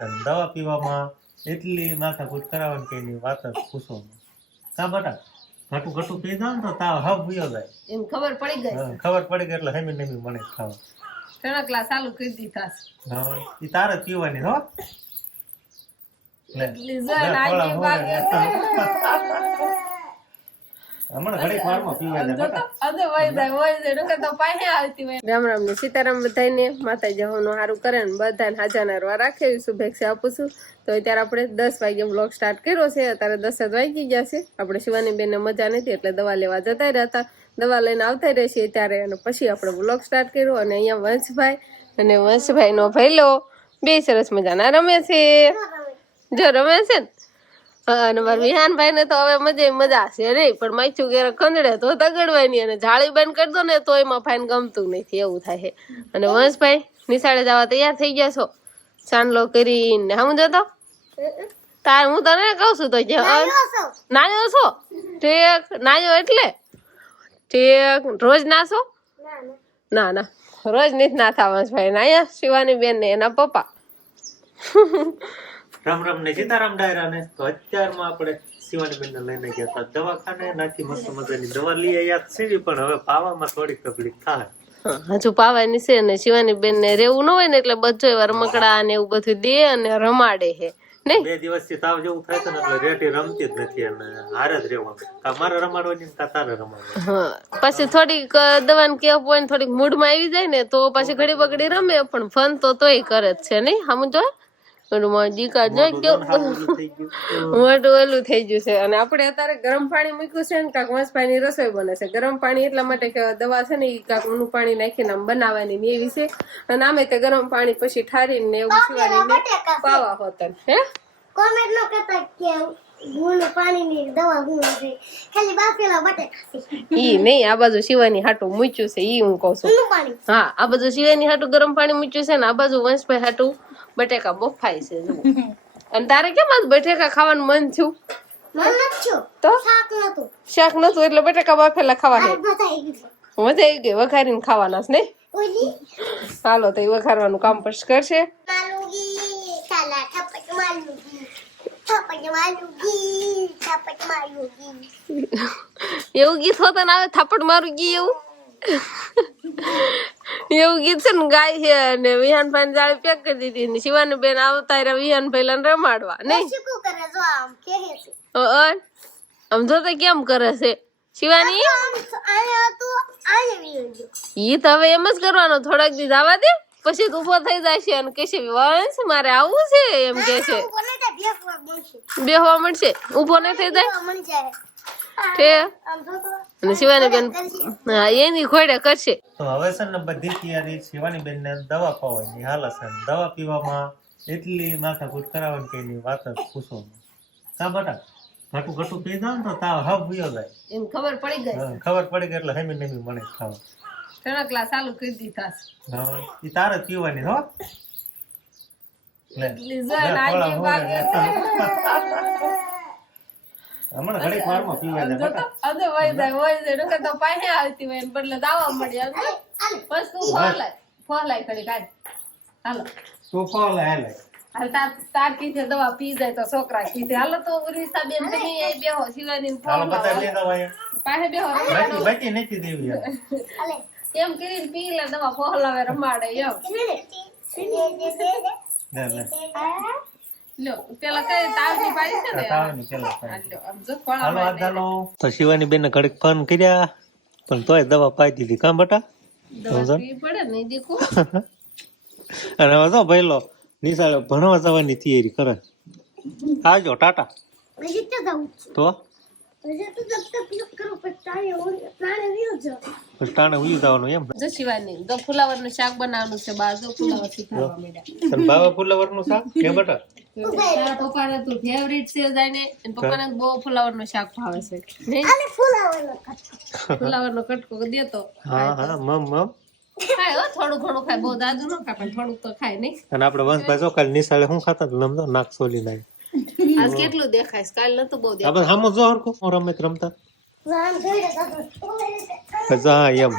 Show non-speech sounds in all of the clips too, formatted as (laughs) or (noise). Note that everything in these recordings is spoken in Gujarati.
અને દવા પીવામાં એટલી માથાકૂટ કરાવવાની કે એની વાત જ પૂછો. કા બટા ઘટું ઘટું પી જાવ ને તો તાવ હબ ભૂયો જાય. એમ ખબર પડી ગઈ. ખબર પડી ગઈ એટલે હેમી નેમી મને ખાવા ટણકલા ચાલુ કરી દીધા. હા એ તારે જ પીવાની હો. એટલે જો લે, કે રામ રામ ને સીતારામ બધાને માતાજી હવનું સારું કરે ને બધાને હાજાના વાર રાખે એવી શુભેચ્છા આપું છું. તો અત્યારે આપણે દસ વાગે બ્લોગ સ્ટાર્ટ કર્યો છે અત્યારે દસ જ વાગી ગયા છે. આપણે શિવાની બેનને મજા નથી એટલે દવા લેવા જતા રહ્યા હતા. દવા લઈને આવતા રહે છે ત્યારે અને પછી આપણે બ્લોગ સ્ટાર્ટ કર્યો અને અહીંયા વંશભાઈ અને વંશભાઈનો ભૈલો બે સરસ મજાના રમે છે. જો રમે છે ને? અને મારા વિહાનભાઈ ને તો હવે મજા મજા છે રે પણ માછું ઘેર ખંડડે તો તગડવાની અને જાળી બંધ કરી દો ને તો એમાં ફાઈન ગમતું નથી એવું થાય છે. અને વંશભાઈ નિશાળે જવા તૈયાર થઈ ગયા છો? ચાંદલો કરીને. હું જતો? તાર હું તને કહું છું તો નાયો છો. ઠેક નાયો એટલે? ઠેક રોજ નાશો ના ના. રોજ નથી નાથા વંશભાઈ. નાયા શિવાની બેન ને એના પપ્પા. રામ રામ ને સીતારામ ડાયરા ને તો અત્યારમાં આપણે શિવાની બેન લઈને ગયા હતા દવાખાને. નાખી મસ્ત મજાની દવા લઈ આવ્યા સીવી પણ હવે પાવામાં થોડીક તકલીફ થાય. હજુ પાવાની છે ને શિવાની બેન ને રેવું ન હોય ને એટલે બધો રમકડા ને એવું બધું દે અને રમાડે છે બે દિવસથી તાવ જેવું થાય છે ને એટલે રેટી રમતી જ નથી અને હારે જ રહેવાનું કા મારે રમાડવાની કા તારે રમાડવાની? હા પછી થોડીક દવાન કે કેપ હોય ને થોડીક મૂડમાં આવી જાય ને તો પછી ઘડી બગડી રમે પણ ફન તો તોય કરે જ છે નહીં? સમજો ઓલું મારું દીકા ગયું. મોટું ઓલું થઈ ગયું છે. અને આપણે અત્યારે ગરમ પાણી મૂક્યું છે ને કાંક વંશભાઈ ની રસોઈ બને છે. ગરમ પાણી એટલા માટે કે દવા છે ને એ કાંક ઊનું પાણી નાખીને આમ બનાવવાની ને એવી છે. અને આમે તે ગરમ પાણી પછી ઠારીને ને એવું સિવાય પાવા હોતા હે? કોમેન્ટ નો કે ગુણ પાણીની દવા હું છે ખાલી બાફેલા બટેકા ઈ નહીં આ બાજુ શિવાની હાટું મૂચ્યું છે ઈ હું કહું છું. હા આ બાજુ શિવાની હાટું ગરમ પાણી મૂચ્યું છે ને આ બાજુ વંશભાઈ હાટું બટેકા બફાય છે. અને તારે કેમ આજ બટેકા ખાવાનું મન થયું. તો? શાક નતું. શાક નતું એટલે બટેકા બાફેલા ખાવા ગયું. મજા આવી ગઈ વઘારીને ખાવાના છે ઓલી? હાલો તો એ વઘારવાનું કામ પછી કરશે. માલુગી સાલા થપટ માલુગી થપટ માલુગી થપટ માલુગી એવું ગીત. હોતા ને આવે થાપડ મારું ગી એવું એવું ગીત છે ને ગાય છે અને વિહાન ભાઈ જાળી પેક કરી દીધી ને શિવાની બેન આવતા રહ્યા વિહાન ભાઈ લઈને રમાડવા નહીં? આમ કહે છે અન આમ જો તો કેમ કરે છે? શિવાની? ઈ તો હવે એમ જ કરવાનો થોડાક દી જવા દે. પછી તો ઊભો થઈ જાય છે અને કે છે વંશ મારે આવવું છે? એમ કે છે બેહવા મળશે. ઊભો નહીં થઈ જાય? મળી તો અને શિવાની બેન હા એની ખોડે કરશે. તો હવે છે ને બધી તૈયારી શિવાની બેન ને દવા પાવાની હાલે છે દવા પીવામાં એટલી માથાકૂટ કરાવવાની કે એની વાત જ પૂછો. કા બટા ઘટું ઘટું પી જાવ તો તાવ હબ વયો જાય. એમ ખબર પડી ગઈ. ખબર પડી ગઈ એટલે હેમી નેમી મને ખાવા. ઘણા ક્લાસ ચાલુ કરી દીધા છે હા ઈ તારે પીવાની હો. હમણાં પીવા જાય વહી જાય વહી જાય. નકર તો આવતી હોય બદલે દાવા મળી આવે બસ તું ફોલાય ફોલાય ઘડી કાઢ હાલો. તું ફોલ હાલે. હાલ તાર તાર કીધે દવા પી જાય તો છોકરા કીધે. હાલો તો રીસા બેન તમે એ બેહો શિવાની ફોન પાસે બેહો બાકી નથી દેવી. એમ કરીને દવા ફોલાવે રમાડે એમ. પેલા આજ તો શિવાની બેન ઘડીક ફોન કર્યા પણ તોય દવા પાઈ દીધી. કામ બટા? દવા (laughs) અને હવે તો ભઈલો નિશાળે ભણવા જવાની તૈયારી કરે. આવજો ટાટા. તો? જવાનું એમ? જો શિવાની જો ફુલાવરનું શાક બનાવવાનું છે બાર ફુલાવર શીખવા માંડ્યા. તને ભાવે ફુલાવરનું શાક? કે બટા પપ્પાને તું ફેવરિટ છે જાણે. એને પપ્પાને બહુ ફુલાવરનું શાક ભાવે છે. કટકો. ફુલાવર નો કટકો દેતો હા હા મમ મમ. ખાય હો થોડું ઘણું ખાય. બહુ દાદુ ન ખાય પણ થોડુંક તો ખાય નહીં? અને આપણે વંશભાઈ જો કાલે નિશાળે શું ખાતા લમતો નાક સોલી નાય આજ કેટલું દેખાય? કાલ નતું બહુ દેખાય આપણે સામું જો હરખું હું રમત હા એમ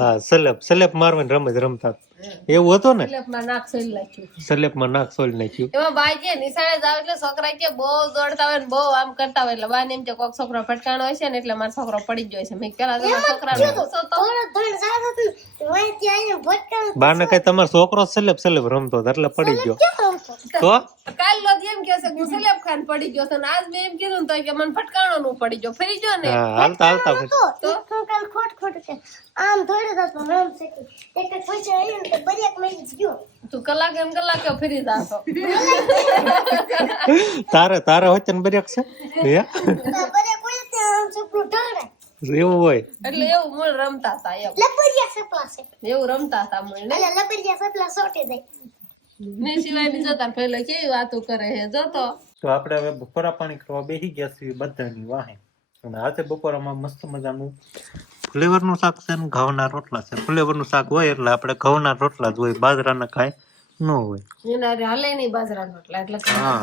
હા સલેબ સલેબ મારવાની રમત રમતા. એવું હતો ને? સલેપ નાક સોલી નાખ્યું સલેબમાં નાક સોલ નાખ્યું. એમાં ભાઈ કે નિશાળે જાવ એટલે છોકરા કે બહુ દોડતા હોય ને બહુ આમ કરતા હોય એટલે બાને એમ કે કોક છોકરો ફટકાણો હોય છે ને એટલે મારો છોકરો પડી ગયો છે. મેં પેલા ભટકાણું બાને કઈ તમારો છોકરો સલેબ સલેબ રમતો હતો એટલે પડી ગયો. તો? કાલ લો એમ કે છે હું સલેબ ખાન પડી ગયો તો આજ મેં એમ કીધું ને તો કે મને ફટકાણો નું પડી ગયો. ફરી ગયો ને? હાલતા હાલતા તો તો કાલ ખોટ ખોટ કે આમ થોડો થતો રમ શકે એક એક પછી આવ્યું ને તો બરિયાક મેલી ગયો. તું કલાકે એમ કલાકે ફરી જાતો. તારે તારે વચન બરેક છે? હે? તો બરિયાક કોઈ ત્યાં આમ છોકરું ઢળે. એવું હોય. એટલે એવું મૂળ રમતા હતા એમ. લબરિયા સપલા છે. એવું રમતા હતા મૂળ ને? એટલે લબરિયા સપલા સોટે જાય. ને સિવાયની જોતા પેલો કેવી વાતો કરે છે? જોતો તો. આપણે હવે બપોરા પાણી કરવા બેસી ગયા છીએ બધાની વાહે. અને આજે બપોરામાં મસ્ત મજાનું ફ્લેવરનું શાક છે ને ઘઉંના રોટલા છે. ફ્લેવરનું શાક હોય એટલે આપણે ઘઉંના રોટલા જ હોય બાજરાના ખાય ન હોય.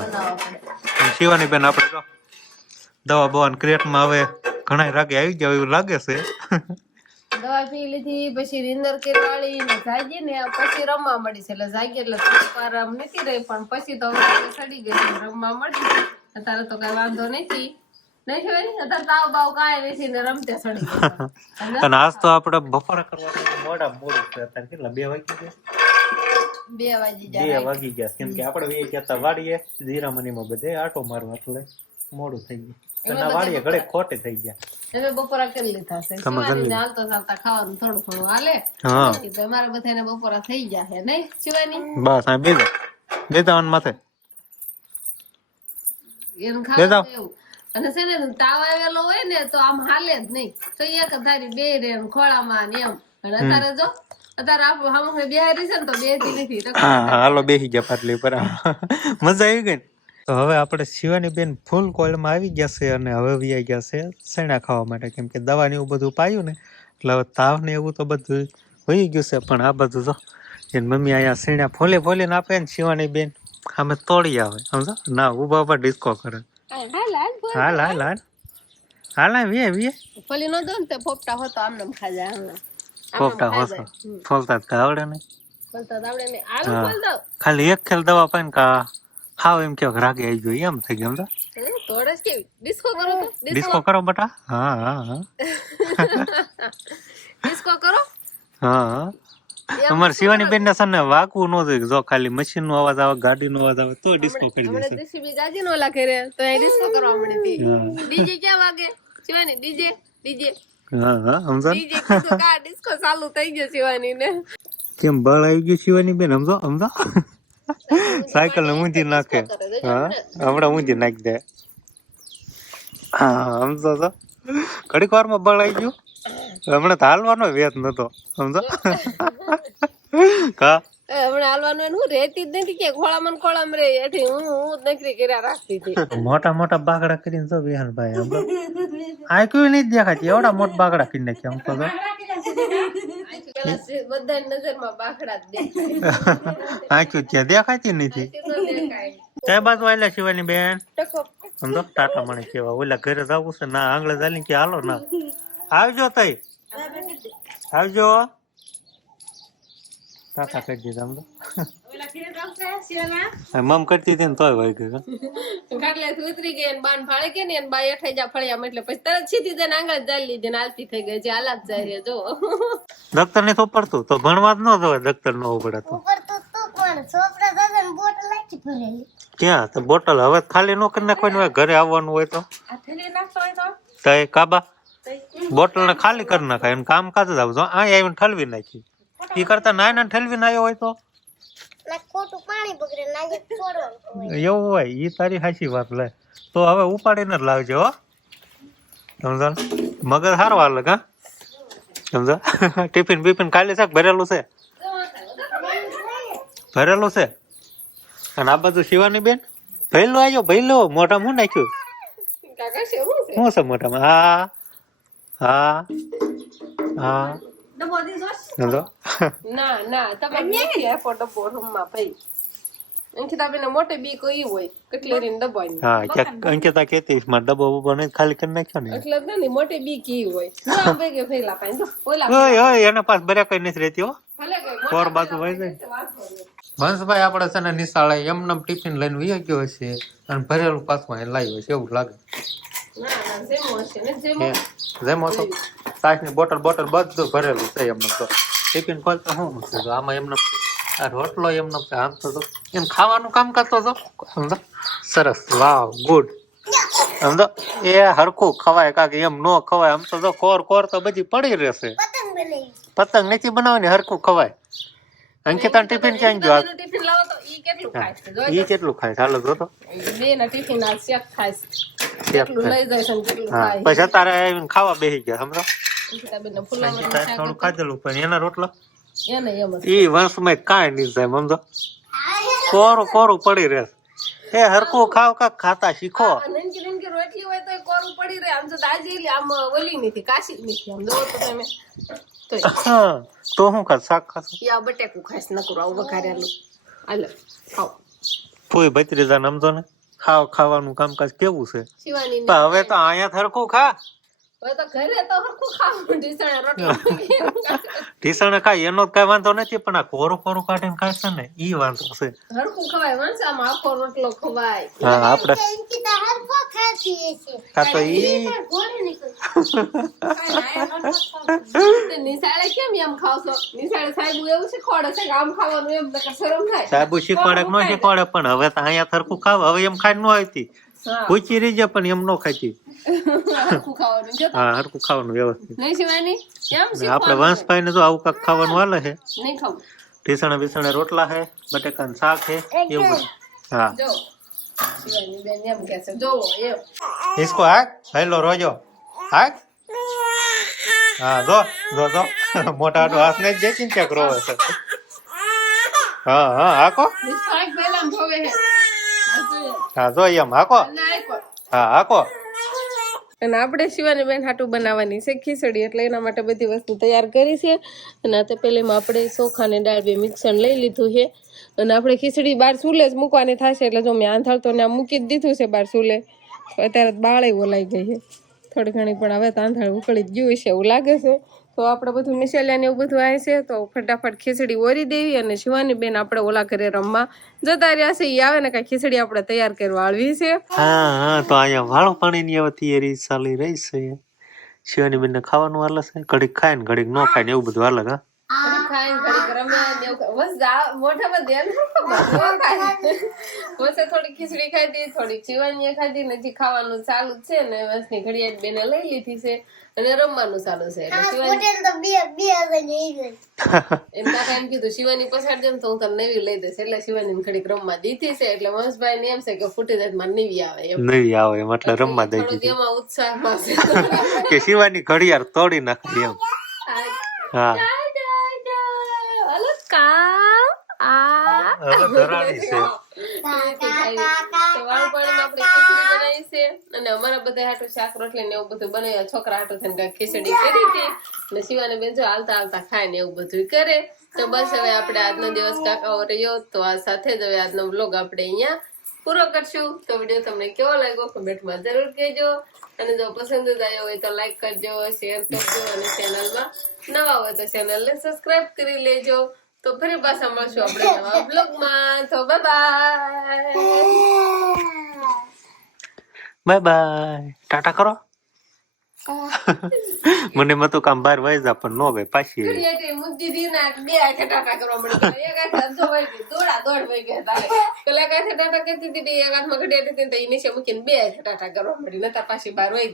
બનાવવા શિવાની બેન આપણે દવા બવાના ક્રિએટમાં હવે ઘણા રાગે આવી ગયા એવું લાગે છે. દવા પી લીધી પછી રીંદર કેળવાળી ને જાગી ને પછી રમવા મળી છે એટલે જાગી એટલે આમ નથી રહી પણ પછી તો સડી ગઈ રમવા મળી અત્યારે તો કઈ વાંધો નથી. અને આજ (laughs) તો આપણે બપોરા કરવાનું મોડા મોડું છે અત્યારે કેટલા બે વાગી ગયા? બે વાગી બે વાગી ગયા કેમ કે આપણે બે ગયા તા વાડીએ જીરામણીમાં બધે આટો મારવા એટલે મોડું થઈ ગયું. અને વાડીએ ઘડે ખોટે થઈ ગયા. તમે બપોરા કરી લીધા છે તમે હાલતો ચાલતા ખાવાનું થોડું થોડું હાલે. હા. તો અમારે બધાને બપોરા થઈ ગયા છે નહીં શિવાની? બસ આ બેજા બેજા માથે. એને ખાવાનું એવું. અને છે ને તાવ આવેલો હોય ને તો આમ હાલે જ નહીં. તો એક ધારી બે રે ખોળામાં ને એમ. અને અત્યારે જો અત્યારે આપણું હમ બિહારી છે ને તો બે નથી. હા હા, હાલો બેસી ગયા પાટલી પર (laughs) મજા આવી ગઈ ને? તો હવે આપણે શિવાની બેન ફૂલ કોળમાં આવી ગયા છે અને હવે વી ગયા છે સૈણા ખાવા માટે. કેમ કે દવા ને એવું બધું પાયું ને એટલે હવે તાવ ને એવું તો બધું હોઈ ગયું છે. પણ આ બધું જો એની મમ્મી અહીંયા સૈણા ફોલે ફોલીને આપે ને શિવાની બેન. અમે તોડી આવે સમજો? ના ઊભા ઊભા ડિસ્કો કરે. હાલ હાલ. હાલ હાલ વીએ વીએ. ફલી નો દો ને તે પોપટા હોતો આમને આમ જાય આમને. આમને પોપટા હોસો ફોલતા જ કાંઈ આવડે નહીં. ફોલતા તો આવડે ને આલુ હા. દો ખાલી એક ખેલ દવા પાઈન કા હાવ એમ કે રાગે આવી ગયો એમ થઈ ગયું તો. હમ, કે ડિસ્કો કરો તો. ડિસ્કો કરો બટા. હા હા હા. (laughs) ડિસ્કો કરો. હા હા. અમારે શિવાની બેન ના ને વાકવું નો જોઈએ જો ખાલી મશીન નો અવાજ આવે ગાડી નો અવાજ આવે તો ડિસ્કો કરી દેશે. દિવસે બી ગાજી નો લાગે રે તો એ ડિસ્કો કરવા મળી હતી ડીજે ક્યાં વાગે? Shivani DJ DJ. હા હા સમજો ડીજે કીધું કા ડિસ્કો ચાલુ થઈ ગયો શિવાની ને કેમ બળ આવી ગયું શિવાની બેન સમજો સમજો? સાયકલ ઊંધી નાખે. હા હમણાં ઊંધી નાખી દે. હા સમજો તો ઘડીક વારમાં બળ આવી ગયું. હમણાં તો હાલવાનો વેત નતો સમજો? કા? હમણાં હાલવાનું હું રહેતી જ નથી કે ખોળામાં ખોળામ રે એથી હું હું નકરી કર્યા રાખતી હતી. મોટા મોટા બાગડા કરીને જો વિહાનભાઈ આમ તો. આ કયું નહીં દેખાતી એવડા મોટા બાગડા કરી નાખ્યા આમ તો બધા નજરમાં બાગડા જ દેખાય. આંખ્યું ત્યાં દેખાતી નથી. તે કઈ બાજુ આવેલા શિવાની બેન. સમજો ટાટા મને કેવા ઓલા ઘરે જવું છે ના આંગળે ચાલી કે હાલો ના. આવજો તઈ. આવજો. કાકા કરી દીધા અમને મમ કરતી હતી ને તોય વહી ગયું કાટલે ઉતરી ગઈ અને બાન ફાળે કે ને બા એઠાઈ જા ફળિયા એટલે પછી તરત સીધી જઈને આંગળ જાલી લીધી ને આલતી થઈ ગઈ છે હાલાત જાય રે જો દફતર ને તો પડતું તો ભણવા જ ન જવાય દફતર ન પડે તો. ઉપર તો તો છોકરા દાદા બોટલ લાખી ભરેલી. ક્યાં? તો બોટલ હવે ખાલી નો કરી નાખવાની હોય ઘરે આવવાનું હોય તો. આ થેલી નાખતો હોય તો? તઈ કાબા? બોટલ ને ખાલી કરી નાખાય એમ કામ કાજ જ આવજો. આ આવીને ઠલવી નાખી. એ કરતા ના ના ઠલવી નાયો હોય તો? ના ખોટું પાણી બગડે ના જે છોડવાનું હોય. એવું હોય એ તારી હાચી વાત લે. તો હવે ઉપાડીને જ લાવજો હો. સમજો મગર મગજ સારો હાલે હા. સમજો ટિફિન બિફિન ખાલી છે ભરેલું છે? ભરેલું છે? અને આ બાજુ શિવાની બેન? ભૈલું આવ્યો ભૈલું. મોઢામાં હું નાખ્યું? શું છે મોઢામાં? હા. હા હા. ના ના તમે ભાઈ. અંકિતાબેન મોટે બી કોઈ હોય કેટલી રીને હા ક્યાંક અંકિતા કેતી મારે ડબ્બો બબ્બો નહીં ખાલી કરી નાખ્યો ને. એટલે જ ને મોટે બી કી હોય. ના ફેલા પાઈ ઓલા ઓય ઓય એના પાસ બર્યા કઈ નથી રહેતી હો. ભલે કઈ મોટા કોર બાજુ હોય નહીં. હંસભાઈ આપણે છે ને નિશાળે એમનેમ ટિફિન લઈને વી ગયો છે અને ભરેલું પાછું લાવ્યો છે એવું લાગે. જેમો હશે ને જેમો કે જેમ હતો સાસની બોટલ બોટલ બધું ભરેલું છે એમને તો. ટિફિન ખોલતો શું છે તો આમાં એમને આ રોટલો એમને છે આમ તો જો. એમ ખાવાનું કામ કરતો હતો? સમજો સરસ. Wow good. સમજો એ હરખું ખવાય કાંક એમ નો ખવાય. આમ તો જો કોર કોર તો બધી પડી રહેશે. પતંગ બનાવી. પતંગ નથી બનાવવાની હરખું ખવાય. અંકિતા ટિફિન ક્યાં ગયો? બેનો ટિફિન લાવો તો ઈ કેટલું ખાય છે? ઈ જોજો. કેટલું ખાય ચાલો જો તો બે ના ટિફિન આ શેક ખાય છે. કેટલું લઈ જાય છે કેટલું ખાય પછી અત્યારે આવીને ખાવા બેસી ગયા સમજો થોડું ખાધેલું પણ એના રોટલા? એને એમ ઈ વંશમાં કાંઈ નહીં થાય સમજો કોરું કોરું પડી રહે. એ ખાવ કાક ખાતા શીખો. રોટલી હોય તો કોરું પડી રહે. આમ તો દાજેલી આમ ઓલી નથી કાશી નથી આમ જોવો તો તમે. હા તો હું ખા શાક ખાશો ઈ બટેકું ખાઈશ નકરું આવું વઘારેલું. હાલો ખાઓ. કોઈ ભત્રીજા સમજો ને. ખાવ ખાવાનું કામકાજ કેવું છે? પણ હવે તો અહીંયા થરખું ખા. હવે તો ઘરે તો હરખું ખાવું ઢીસણે રોટલી ઢીસણે ખાય એનો કઈ વાંધો નથી પણ આ કોરું કોરું કાઢીને ખાશે ને ઈ વાંધો છે. હરખું ખવાય વંશામાં આખો રોટલો ખવાય. હા આપણે હરખો ખાતી હશે. હા તો ઈ પણ ઘોડે નિશાળે કેમ એમ ખાવશો નિશાળે સાહેબ એવું શીખવાડે છે કે આમ ખાવાનું એમ શરમ થાય. સાહેબુ શીખવાડે ન શીખવાડે પણ હવે તો અહીંયા થરખું ખાવ હવે એમ ખાઈ ન આવતી પૂછી રહી પણ એમ ન ખાતી ખાવાનું જો તો. હા હરખું ખાવાનું વ્યવસ્થિત નહીં શિવાની કેમ ને આપણે શીખવાનું વંશભાઈ ને જો આવું કાંક ખાવાનું હાલે છે નહીં ખાવું ઢીસણે બીસણે રોટલા છે બટેકાનું શાક છે એવું બધું હા જો શિવાની બેન એમ કે છે જોવો એમ ઈસકો હાક હેલો રોજો હાક હા જો જો જો મોટા આટો હાથ ને જ જે ચેક રોવે છે હા હા હાકો નિશાળે પહેલા આમ જોવે છે હા, જોઈએ. હા જો એમ હાકો અને આયકો. હા હાકો અને આપણે શિવાની બેન હાટું બનાવવાની છે ખીચડી, એટલે એના માટે બધી વસ્તુ તૈયાર કરી છે. અને તે પહેલેમાં આપણે ચોખા અને દાળ બે મિક્સર લઈ લીધું છે. અને આપણે ખીચડી બાર ચૂલે જ મૂકવાની થશે, એટલે જો મેં આંધળ તો આમ મૂકી જ દીધું છે બાર ચૂલે અત્યારે બાળે ઓલાઈ ગઈ છે. થોડી ઘણી પણ હવે તો આંધળ ઉકળી જ ગયું છે એવું લાગે છે. તો આપણે બધું મિસેલિયા ને એવું બધું આવે છે, તો ફટાફટ ખીચડી ઓરી દેવી અને શિવાની બેન આપણે ઓલા ઘરે રમવા જતા રહ્યા છે. એ આવે ને કઈ ખીચડી આપણે તૈયાર કરવા આવી છે. હા હા, તો અહીંયા વાળો પાણીની હવે તૈયારી ચાલી રહી છે. શિવાની બેન ખાવાનું હાલે છે. ઘડીક ખાય ને ઘડીક ન ખાય ને એવું બધું હાલે હા. ઘડીક ખાઈને ઘડીક રમે ને એવું બસ મોઢામાં ધ્યાન રાખો, બસ ન ખાય. બસે થોડી ખીચડી ખાધી થોડીક ચીવાણીએ ખાધી ને હજી ખાવાનું ચાલુ છે ને ઘડિયાળ બેને લઈ લીધી છે અને રમવાનું ચાલુ છે. એટલે શિવાની હોટેલ તો બે બે હજારની ગઈ. એમ કીધું શિવાની પછાડ જેમ તો હું તને નવી લઈ દઈશ. એટલે શિવાની ઘડીક રમવા દીધી છે એટલે વંશભાઈ ને એમ છે કે ફૂટી જાય મારે નવી આવે એમ. નવી આવે એમ એટલે રમવા દઈ દીધી. એમાં ઉત્સાહમાં છે. કે શિવાની ઘડિયાળ તોડી નાખી એમ. હા હલો કા આ અને અમારા બધા હાટું શાક, રોટલી એવું બધું બનાવ્યા છોકરા હાટું થઈને ખીચડી કરી હતી ને શિવાને બેન જો હાલતા હાલતા ખાય ને એવું બધું કરે. તો બસ હવે આપણે આજનો દિવસ કાકાઓ રહ્યો. તો આ સાથે જ હવે આજનો બ્લોગ આપણે અહીંયા પૂરો કરશું. તો વીડિયો તમને કેવો લાગ્યો કમેન્ટમાં જરૂર કહેજો. અને જો પસંદ જ આવ્યો હોય તો લાઈક કરજો શેર કરજો. અને ચેનલમાં નવા હોય તો ચેનલને સબસ્ક્રાઇબ કરી લેજો. તો ફરી પાછા મળશું આપણે નવા બ્લોગમાં તો બાય બાય બાય ટાટા કરો મને મતું કામ બહાર વહી જા પણ નો ગઈ પાછી આવી. ઘડિયાળી મૂકી દીધી ને આ બે હાથે ટાટા કરવા મળી એક હાથે અડધો વહી ગઈ દોડા દોડ વહી ગયા તારે પેલા એક હાથે ટાટા કરતી હતી એક હાથમાં ઘડિયાળી હતી ને તો ઈ નીચે મૂકીને બે હાથે ટાટા કરવા મળી નતા પાછી બહાર વહી ગઈ